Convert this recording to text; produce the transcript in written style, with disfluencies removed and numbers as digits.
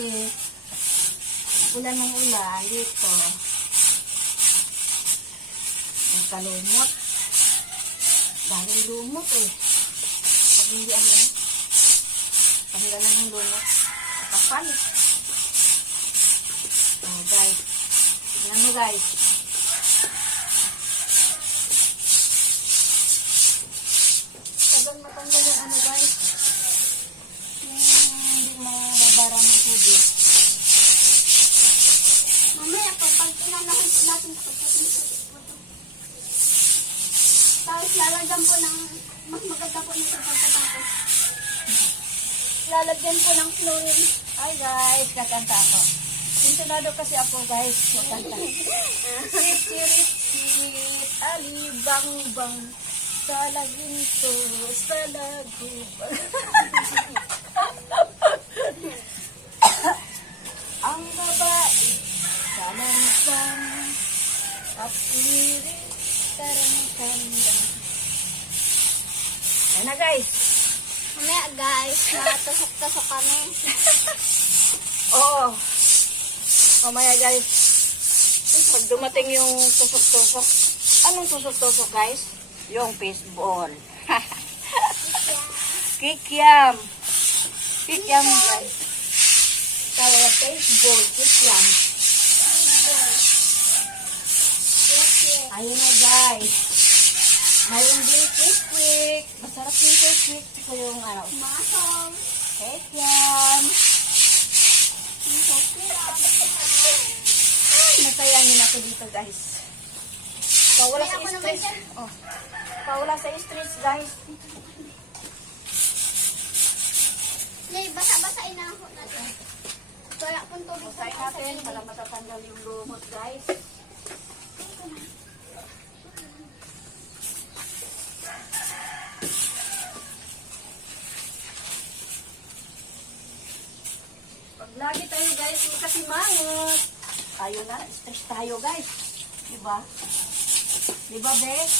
kasi ulan ng ulan dito. Nagkalumot. Daming lumot eh. Pag hindi ano, panggalan ng lumot. Kapal. Oh guys. Tignan mo guys. Tagal matanggal yung ano guys. Hindi mababara ng tubig. Mamaya pag inanahon natin tapos lalagyan po ng mas maganda po nito pagkatapos. Lalagyan po ng chlorine. Hi guys, kakanta ako. Sintonado kasi ako guys, kakanta. Sweet, sweet, sweet, alibang-bang, sa laginto, sa lagubang. Ang babae, sa lansang, kapirit, tarang-tandang. Ayan na guys. Mamaya guys, natusok-tusok kami. Oo. Mamaya guys, pag dumating yung tusok-tusok, anong tusok-tusok guys? Yung baseball. Kikiam. Kikiam guys. Kaya baseball, kikiam. Ayun na guys. Mayroon din quick-quick. Masarap yung quick-quick. Ito yung ano. Masong. Kikiam. Nasayangin ako dito guys. Pawala sa stress. Oh. Pawala sa stress guys. Yay, basa-basain na ako natin. Wala pong tubig Masay natin para matatanggal yung lumot guys. Pag lagi tayo guys, kasi mangot. Tayo na, stress tayo guys. Diba? Diba, Bes?